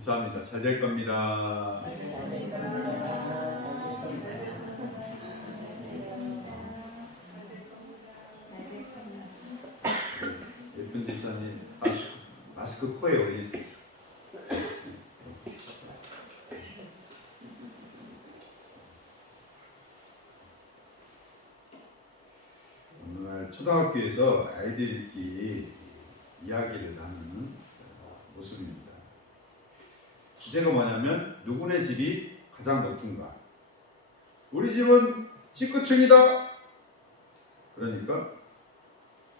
감사합니다. 잘 될 겁니다. 예쁜 집사님 마스크 코에 올리세요. 오늘 초등학교에서 아이들끼리 이야기를 나누는 모습입니다. 주제가 뭐냐면 누구네 집이 가장 높은가? 우리 집은 19층이다. 그러니까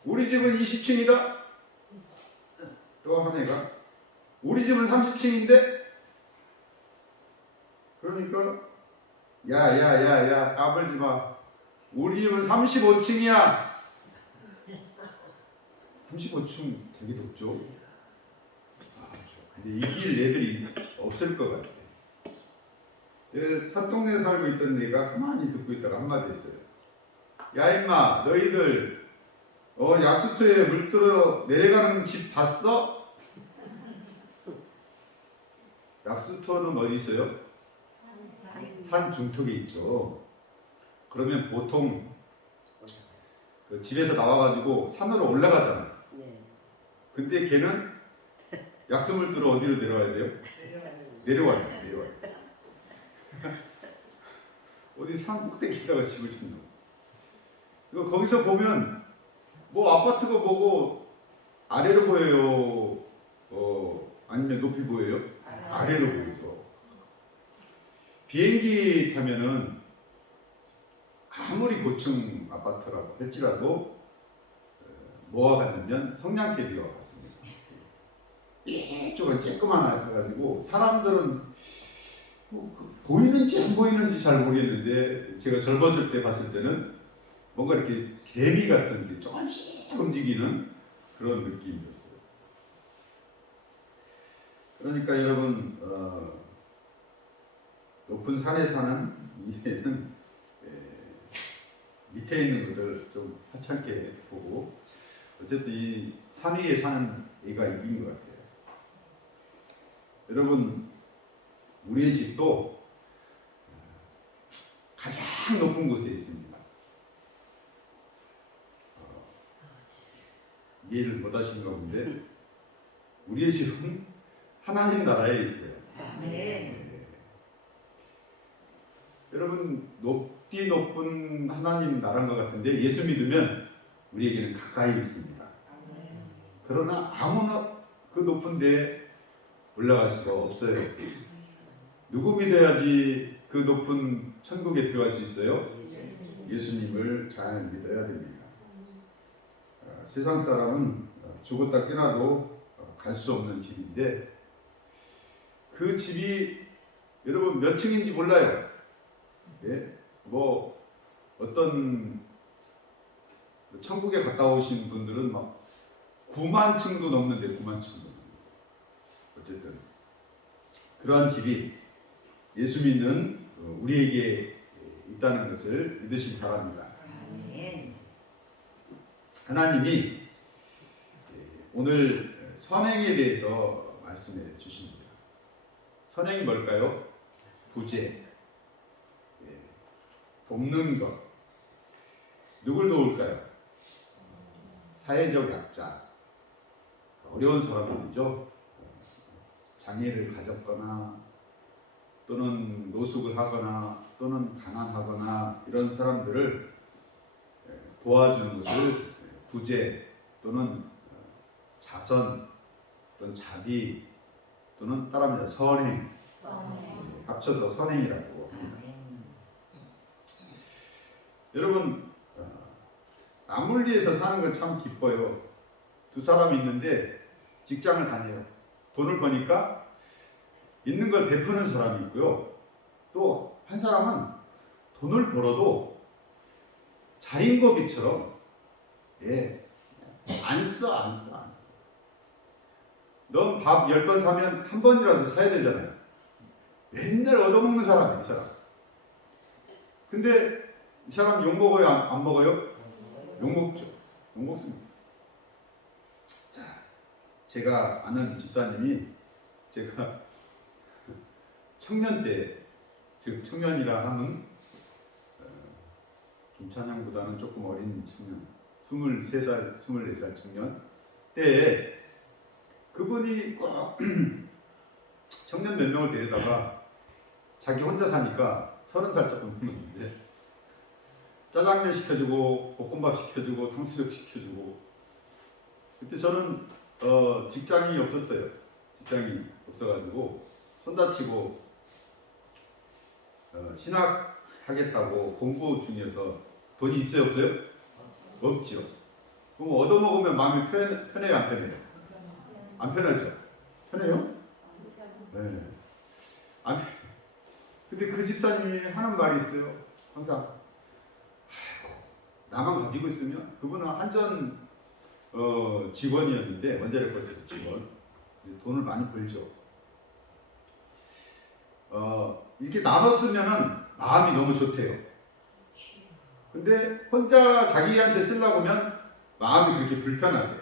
우리 집은 20층이다. 또 한 애가 우리 집은 30층인데 그러니까 야야야야 까불지 마. 우리 집은 35층이야. 35층 되게 높죠. 근데 이길 애들이 없을 것 같아. 산동네에 살고 있던 애가 가만히 듣고 있다가 한마디 했어요. 야 임마 너희들 약수터에 물들어 내려가는 집 봤어? 약수터는 어디 있어요? 산 중턱에 있죠. 그러면 보통 그 집에서 나와가지고 산으로 올라가잖아. 근데 걔는 약수물 들어 어디로 내려와야 돼요? 내려와요. 어디 산 꼭대기에다가 집을 짓는 거. 거기서 보면 뭐 아파트가 뭐고 아래로 보여요? 아니면 높이 보여요? 아래로 보이죠. 비행기 타면은 아무리 고층 아파트라고 할지라도 뭐와 같냐면 성냥개비와 같습니다. 이쪽은 쬐끄만 해가지고 사람들은 보이는지 안 보이는지 잘 모르겠는데 제가 젊었을 때 봤을 때는 뭔가 이렇게 개미 같은 게 조금씩 움직이는 그런 느낌이었어요. 그러니까 여러분 높은 산에 사는 이는 밑에 있는 것을 좀 하찮게 보고 어쨌든 이 산 위에 사는 애가 이긴 것 같아요. 여러분 우리의 집도 가장 높은 곳에 있습니다. 이해를 못하시는가 본데 우리의 집은 하나님 나라에 있어요. 네. 여러분 높디 높은 하나님 나라인 것 같은데 예수 믿으면 우리에게는 가까이 있습니다. 그러나 아무나 그 높은 데에 올라갈 수가 없어요. 누구 믿어야지 그 높은 천국에 들어갈 수 있어요? 예수님을 잘 믿어야 됩니다. 세상 사람은 죽었다 깨나도 갈 수 없는 집인데 그 집이 여러분 몇 층인지 몰라요. 예? 뭐 어떤 천국에 갔다 오신 분들은 막 9만 층도 넘는데 9만 층도 어쨌든 그러한 집이 예수 믿는 우리에게 있다는 것을 믿으시기 바랍니다. 하나님이 오늘 선행에 대해서 말씀해 주십니다. 선행이 뭘까요? 부재, 돕는 것. 누굴 도울까요? 사회적 약자, 어려운 사람들이죠. 장애를 가졌거나 또는 노숙을 하거나 또는 가난하거나 이런 사람들을 도와주는 것을 구제 또는 자선 또는 자비 또는 따라합니다. 선행. 합쳐서 선행이라고 합니다. 여러분 남물리에서 사는 건 참 기뻐요. 두 사람이 있는데 직장을 다녀요. 돈을 버니까 있는 걸 베푸는 사람이 있고요. 또 한 사람은 돈을 벌어도 자린고비처럼 안 써. 넌 밥 10번 사면 한 번이라도 사야 되잖아요. 맨날 얻어먹는 사람이야, 이 사람. 근데 이 사람 욕 먹어요? 안 먹어요? 욕 먹죠. 욕 먹습니다. 자, 제가 아는 집사님이 제가 청년 때, 즉 청년이라 함은 김찬양보다는 조금 어린 청년, 23살, 24살 청년 때에 그분이 꼭 청년 몇 명을 데려다가 자기 혼자 사니까 30살 조금 넘었는데 짜장면 시켜주고 볶음밥 시켜주고 탕수육 시켜주고 그때 저는 직장이 없었어요. 직장이 없어가지고 손 다치고 신학하겠다고 공부 중이어서 돈이 있어요 없어요? 없죠. 그럼 얻어먹으면 마음이 편해요 안 편해요? 안 편하죠? 편해요? 네. 안 편. 근데 그 집사님이 하는 말이 있어요. 항상 아이고 나만 가지고 있으면 그분은 한전 직원이었는데 원자력발전소 직원 돈을 많이 벌죠. 이렇게 나눴으면은 마음이 너무 좋대요. 근데 혼자 자기한테 쓰려고 하면 마음이 그렇게 불편하대.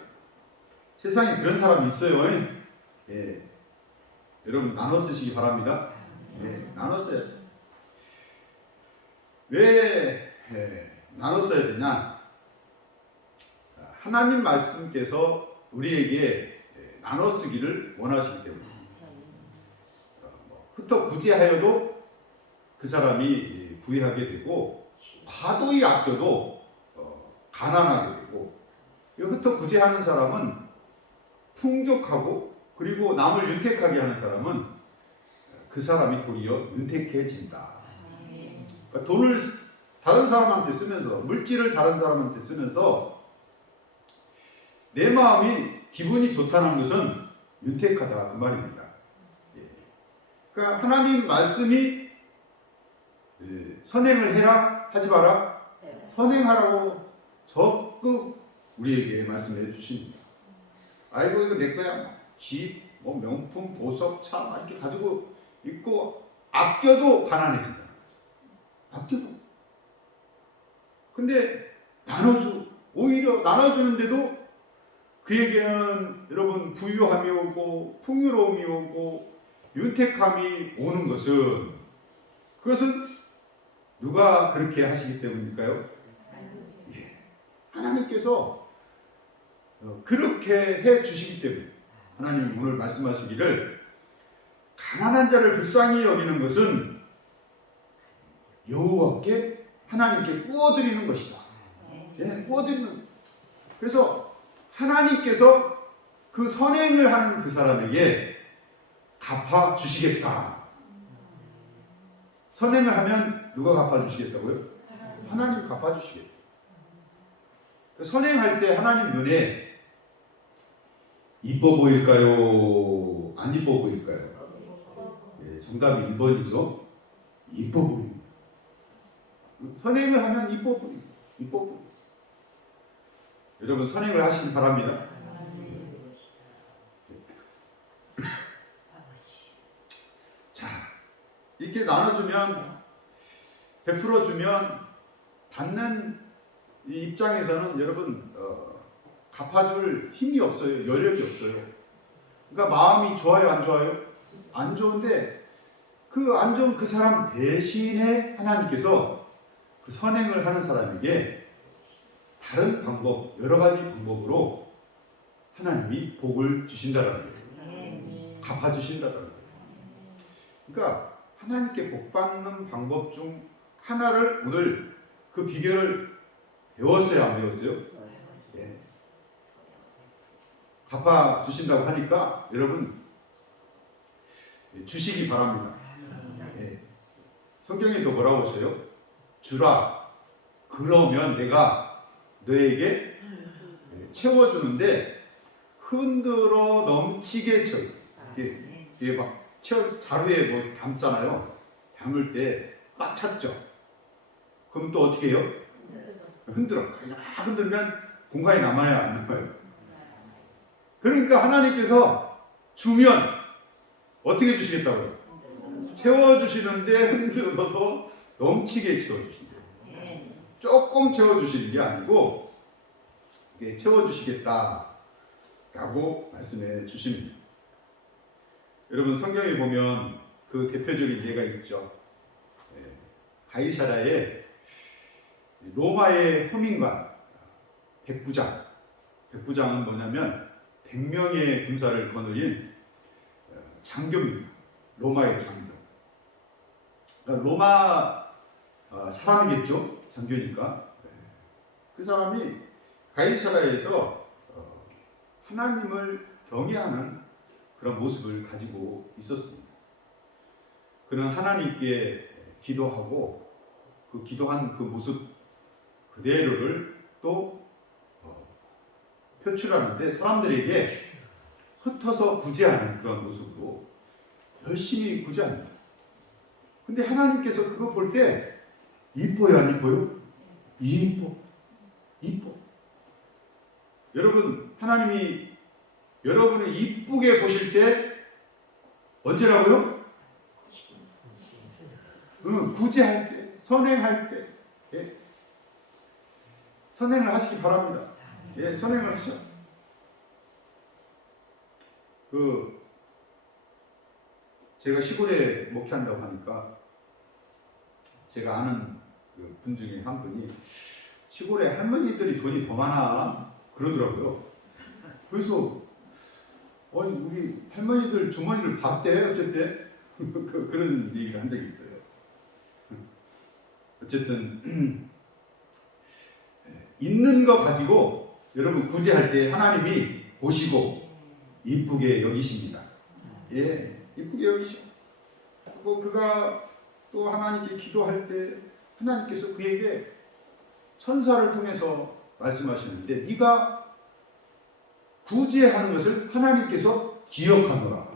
세상에 그런 사람이 있어요. 예. 여러분 나눠 쓰시기 바랍니다. 예, 나눠 써야죠. 왜 나눠 써야 되냐? 하나님 말씀께서 우리에게 나눠 쓰기를 원하시기 때문에 흩어 구제하여도 그 사람이 부유하게 되고 과도히 아껴도 가난하게 되고 흩어 구제하는 사람은 풍족하고 그리고 남을 윤택하게 하는 사람은 그 사람이 도리어 윤택해진다. 그러니까 돈을 다른 사람한테 쓰면서 물질을 다른 사람한테 쓰면서 내 마음이 기분이 좋다는 것은 윤택하다 그 말입니다. 그러니까 하나님 말씀이 선행을 해라 하지 마라 선행하라고 적극 우리에게 말씀해 주십니다. 아이고 이거 내 거야 집, 뭐 명품, 보석, 차 이렇게 가지고 있고 아껴도 가난해진다는 거죠. 아껴도. 근데 오히려 나눠주는데도 그에게는 여러분 부유함이 오고 풍요로움이 오고 윤택함이 오는 것은 그것은 누가 그렇게 하시기 때문일까요? 예. 하나님께서 그렇게 해 주시기 때문에 하나님 오늘 말씀하시기를 가난한 자를 불쌍히 여기는 것은 여호와께 하나님께 구워드리는 것이다. 예, 구워드리는. 그래서 하나님께서 그 선행을 하는 그 사람에게 갚아 주시겠다. 선행을 하면 누가 갚아 주시겠다고요? 하나님 갚아 주시겠다. 선행할 때 하나님 눈에 이뻐 보일까요? 안 이뻐 보일까요? 예, 정답이 1번이죠. 이뻐 보입니다. 선행을 하면 이뻐 보입니다. 이뻐 보입니다. 여러분 선행을 하시기 바랍니다. 자, 이렇게 나눠주면 베풀어주면 받는 이 입장에서는 여러분 갚아줄 힘이 없어요. 여력이 없어요. 그러니까 마음이 좋아요, 안 좋아요? 안 좋은데 그 안 좋은 그 사람 대신에 하나님께서 그 선행을 하는 사람에게 다른 방법, 여러 가지 방법으로 하나님이 복을 주신다라는 거예요. 갚아주신다라는 거예요. 그러니까 하나님께 복 받는 방법 중 하나를 오늘 그 비결을 배웠어요, 안 배웠어요? 예. 갚아주신다고 하니까 여러분 주시기 바랍니다. 예. 성경에도 뭐라고 했어요? 주라. 그러면 내가 너에게 채워주는데 흔들어 넘치게 채워. 이게 막 자루에 뭐 담잖아요. 담을 때 꽉 찼죠. 그럼 또 어떻게 해요? 흔들어. 막 흔들면 공간이 남아요, 안 남아요? 그러니까 하나님께서 주면 어떻게 주시겠다고요? 채워주시는데 흔들어서 넘치게 채워주신대요. 조금 채워주시는 게 아니고 채워주시겠다라고 말씀해 주십니다. 여러분 성경에 보면 그 대표적인 예가 있죠. 가이사라의 로마의 호민관 백부장. 백부장은 뭐냐면 100명의 군사를 거느린 장교입니다. 로마의 장교. 그러니까 로마 사람이겠죠. 장교니까. 그 사람이 가이사라에서 하나님을 경외하는 그런 모습을 가지고 있었습니다. 그는 하나님께 기도하고 그 기도한 그 모습 그대로를 또 표출하는데 사람들에게 흩어서 구제하는 그런 모습으로 열심히 구제합니다. 근데 하나님께서 그거 볼 때 이뻐요, 안 이뻐요? 이뻐. 여러분, 하나님이 여러분을 이쁘게 보실 때 언제라고요? 구제할 때, 선행할 때, 예. 선행을 하시기 바랍니다. 예, 선행을 하셔. 제가 시골에 목회한다고 하니까 제가 아는 분 중에 한 분이 시골에 할머니들이 돈이 더 많아 그러더라고요. 그래서 우리 할머니들 주머니를 봤대 어쨌든 그런 얘기를 한 적이 있어요. 어쨌든 있는 거 가지고 여러분 구제할 때 하나님이 보시고 이쁘게 여기십니다. 예, 이쁘게 여기셔. 그가 또 하나님께 기도할 때 하나님께서 그에게 천사를 통해서 말씀하시는데 네가 구제하는 것을 하나님께서 기억하노라.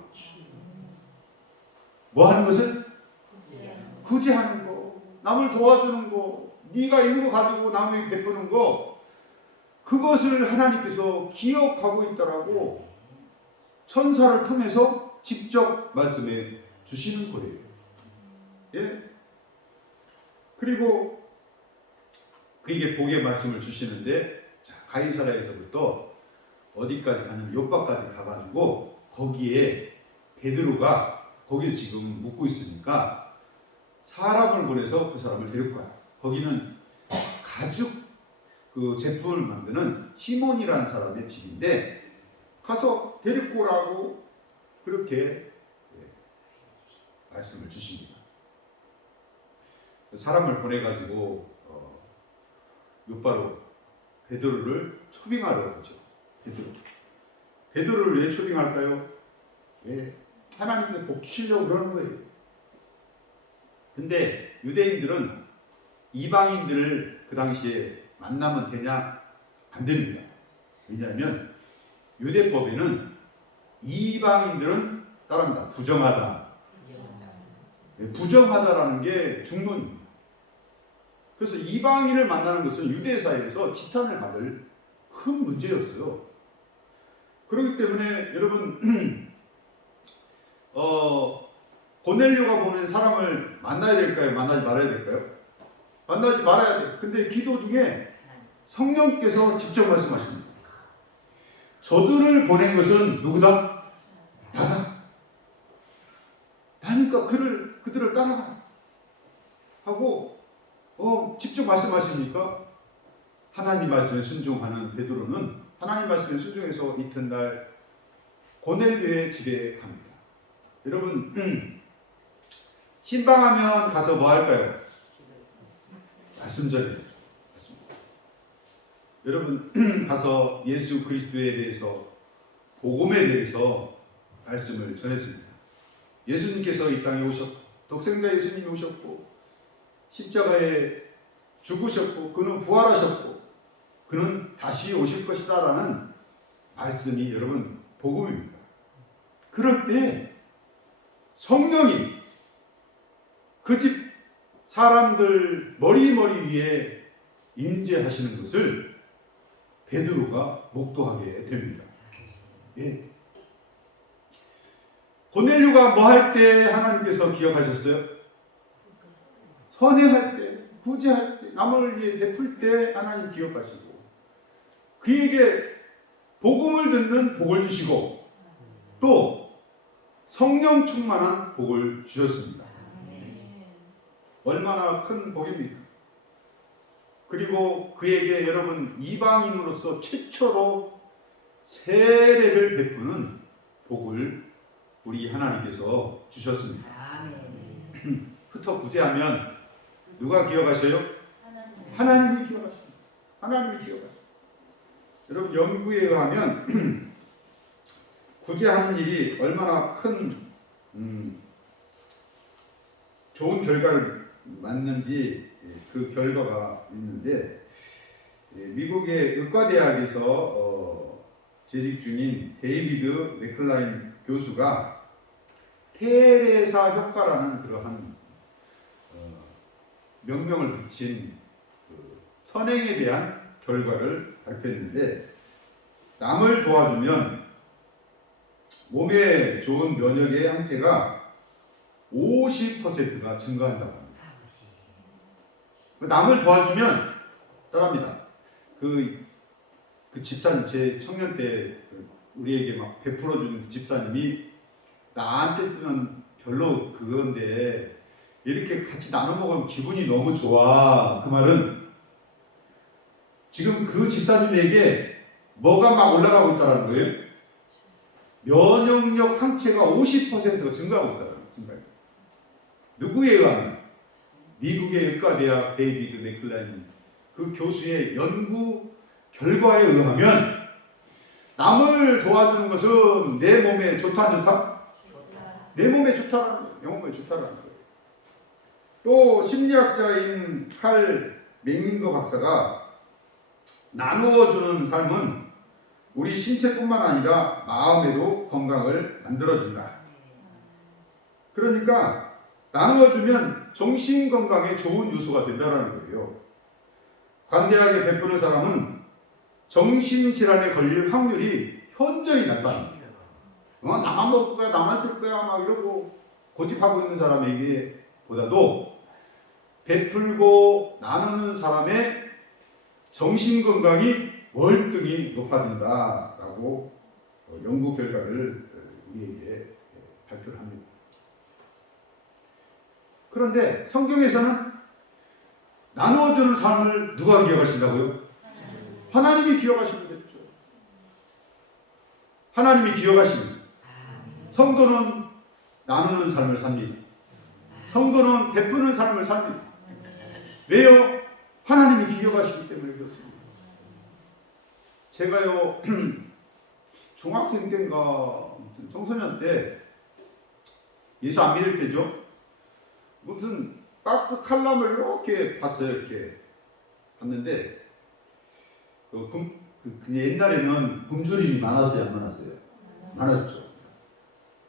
뭐 하는 것을? 구제하는 거, 남을 도와주는 거, 네가 있는 거 가지고 남에게 베푸는 거, 그것을 하나님께서 기억하고 있다라고 천사를 통해서 직접 말씀해 주시는 거예요. 예? 그리고 그에게 복의 말씀을 주시는데 가이사라에서부터 어디까지 가냐면 요빠까지 가가지고 거기에 베드로가 거기서 지금 묵고 있으니까 사람을 보내서 그 사람을 데리고 가요. 거기는 가죽 제품을 만드는 시몬이라는 사람의 집인데 가서 데리고 오라고 그렇게 말씀을 주십니다. 사람을 보내가지고 요바로 베드로를 초빙하려 하죠. 베드로를 왜 초빙할까요? 왜? 하나님께서 복 주시려고 그러는 거예요. 근데 유대인들은 이방인들을 그 당시에 만나면 되냐? 안 됩니다. 왜냐하면 유대법에는 이방인들은 따라합니다. 부정하다. 부정하다라는 게 중론입니다. 그래서 이방인을 만나는 것은 유대사회에서 지탄을 받을 큰 문제였어요. 그렇기 때문에 여러분 고넬료가 보는 사람을 만나야 될까요? 만나지 말아야 될까요? 만나지 말아야 돼. 근데 기도 중에 성령께서 직접 말씀하십니다. 저들을 보낸 것은 누구다? 나다. 나니까 그들을 따라가 하고 직접 말씀하시니까 하나님 말씀에 순종하는 베드로는 하나님 말씀에 순종해서 이튿날 고넬료의 집에 갑니다. 여러분 신방하면 가서 뭐 할까요? 말씀 전해요. 여러분 가서 예수 그리스도에 대해서 복음에 대해서 말씀을 전했습니다. 예수님께서 이 땅에 오셨고 독생자 예수님이 오셨고 십자가에 죽으셨고 그는 부활하셨고 그는 다시 오실 것이다 라는 말씀이 여러분 복음입니다. 그럴 때 성령이 그 집 사람들 머리 위에 임재하시는 것을 베드로가 목도하게 됩니다. 예. 고넬료가 뭐 할 때 하나님께서 기억하셨어요? 선행할 때, 구제할 때, 남을 위해 베풀 때 하나님 기억하시고 그에게 복음을 듣는 복을 주시고 또 성령 충만한 복을 주셨습니다. 얼마나 큰 복입니까? 그리고 그에게 여러분 이방인으로서 최초로 세례를 베푸는 복을 우리 하나님께서 주셨습니다. 흩어 구제하면 누가 기억하셔요? 하나님이 기억하십니다. 하나님이 기억하십니다. 여러분 연구에 의하면 구제하는 일이 얼마나 큰 좋은 결과를 맞는지 그 결과가 있는데, 미국의 의과대학에서 재직 중인 데이비드 맥클라인 교수가 테레사 효과라는 그러한 명명을 붙인 선행에 대한 결과를 발표했는데, 남을 도와주면 몸에 좋은 면역의 항체가 50%가 증가한다고 합니다. 남을 도와주면 따라합니다. 그 집사님, 제 청년 때 우리에게 막 베풀어주는 집사님이 나한테 쓰면 별로 그건데 이렇게 같이 나눠 먹으면 기분이 너무 좋아. 그 말은 지금 그 집사님에게 뭐가 막 올라가고 있다는 거예요. 면역력 항체가 50%가 증가하고 있다는 거예요. 누구에 의하면? 미국의 의과대학 데이비드 맥클라인 그 교수의 연구 결과에 의하면 남을 도와주는 것은 내 몸에 좋다 안 좋다? 내 몸에 좋다라는 거예요. 영혼에 좋다라는 거예요. 또 심리학자인 칼 맥민거 박사가 나누어주는 삶은 우리 신체뿐만 아니라 마음에도 건강을 만들어준다. 그러니까 나누어주면 정신건강에 좋은 요소가 된다는 거예요. 관대하게 베푸는 사람은 정신질환에 걸릴 확률이 현저히 낮다. 나만 먹을 거야, 나만 쓸 거야 막 이러고 고집하고 있는 사람에게 보다도 베풀고 나누는 사람의 정신건강이 월등히 높아진다라고 연구 결과를 우리에게 발표를 합니다. 그런데 성경에서는 나누어주는 삶을 누가 기억하신다고요? 하나님이 기억하시면 됐죠. 하나님이 기억하십니다. 성도는 나누는 삶을 삽니다. 성도는 베푸는 삶을 삽니다. 왜요? 하나님이 기억하시기 때문에 그렇습니다. 제가요 중학생 때인가 청소년 때 예수 안 믿을 때죠. 무슨 박스 칼럼을 이렇게 봤어요. 이렇게 봤는데 옛날에는 굶주림이 많았어요, 안 많았어요? 많았죠.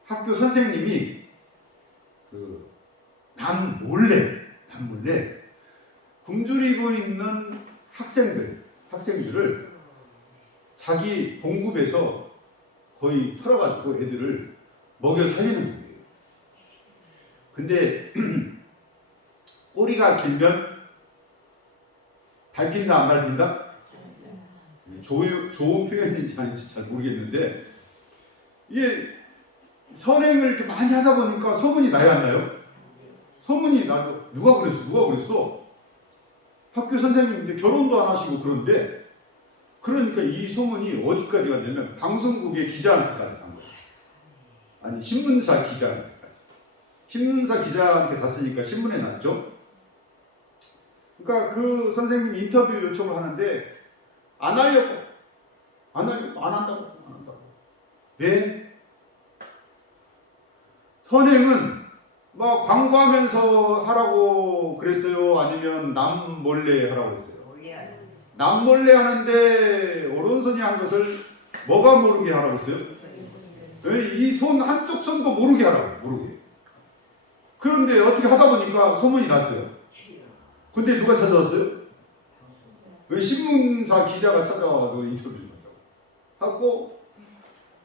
학교 선생님이 남 몰래 굶주리고 있는 학생들을 자기 봉급에서 거의 털어가지고 애들을 먹여 살리는 거예요. 근데 꼬리가 길면 밟힌다 안 밟힌다? 좋은 표현인지 아닌지 잘 모르겠는데 이게 선행을 이렇게 많이 하다 보니까 소문이 나야 안 나요? 소문이 나죠. 누가 그랬어? 학교 선생님인데 결혼도 안 하시고 그런데 그러니까 이 소문이 어디까지 갔냐면 방송국의 기자한테까지 간 거예요. 아니 신문사 기자한테까지. 신문사 기자한테 갔으니까 신문에 났죠. 그러니까 그 선생님 인터뷰 요청을 하는데 안 한다고. 왜? 선행은 뭐 광고하면서 하라고 그랬어요? 아니면 남 몰래 하라고 그랬어요? 남 몰래 하는데 오른손이 한 것을 뭐가 모르게 하라고 했어요? 이 손 한쪽 손도 모르게 하라고. 모르게. 그런데 어떻게 하다 보니까 소문이 났어요. 근데 누가 찾아왔어요? 왜 신문사 기자가 찾아와서 인터뷰를 하고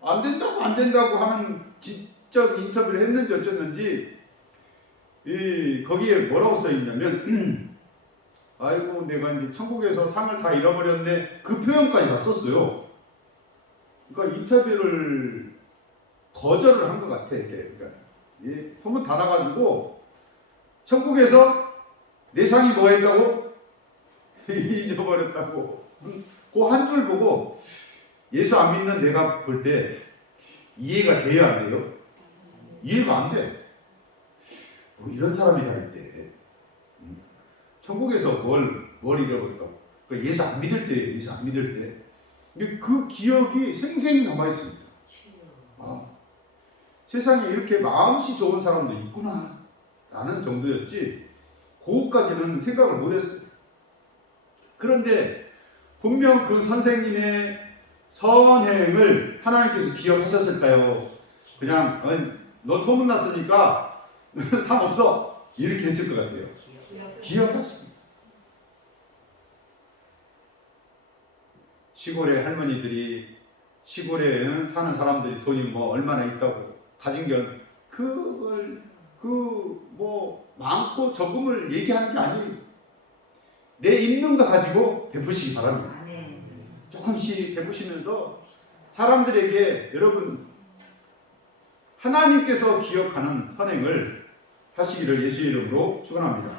안 된다고 하는 지적 인터뷰를 했는지 어쨌는지 거기에 뭐라고 써있냐면 아이고 내가 이제 천국에서 상을 다 잃어버렸네 그 표현까지 다 썼어요. 그러니까 인터뷰를 거절을 한 것 같아. 이렇게 그러니까 소문 다 나가지고 천국에서 내 상이 뭐 했다고 잊어버렸다고. 그 한 줄 보고 예수 안 믿는 내가 볼 때 이해가 돼야 안 돼요? 이해가 안 돼. 뭐 이런 사람이 다 있대. 천국에서 뭘 잃어버렸다고. 그러니까 예수 안 믿을 때, 예수 안 믿을 때. 근데 그 기억이 생생히 남아있습니다. 아, 세상에 이렇게 마음씨 좋은 사람도 있구나 라는 정도였지 그것까지는 생각을 못했어요. 그런데 분명 그 선생님의 선행을 하나님께서 기억하셨을까요? 그냥 너 소문났으니까 상없어 이렇게 했을 것 같아요. 기억하십니다. 시골의 할머니들이 시골에 사는 사람들이 돈이 뭐 얼마나 있다고 가진 게 그걸 뭐 많고 적음을 얘기하는 게 아니에요. 내 있는 거 가지고 베푸시기 바랍니다. 조금씩 베푸시면서 사람들에게 여러분 하나님께서 기억하는 선행을 하시기를 예수의 이름으로 축원합니다.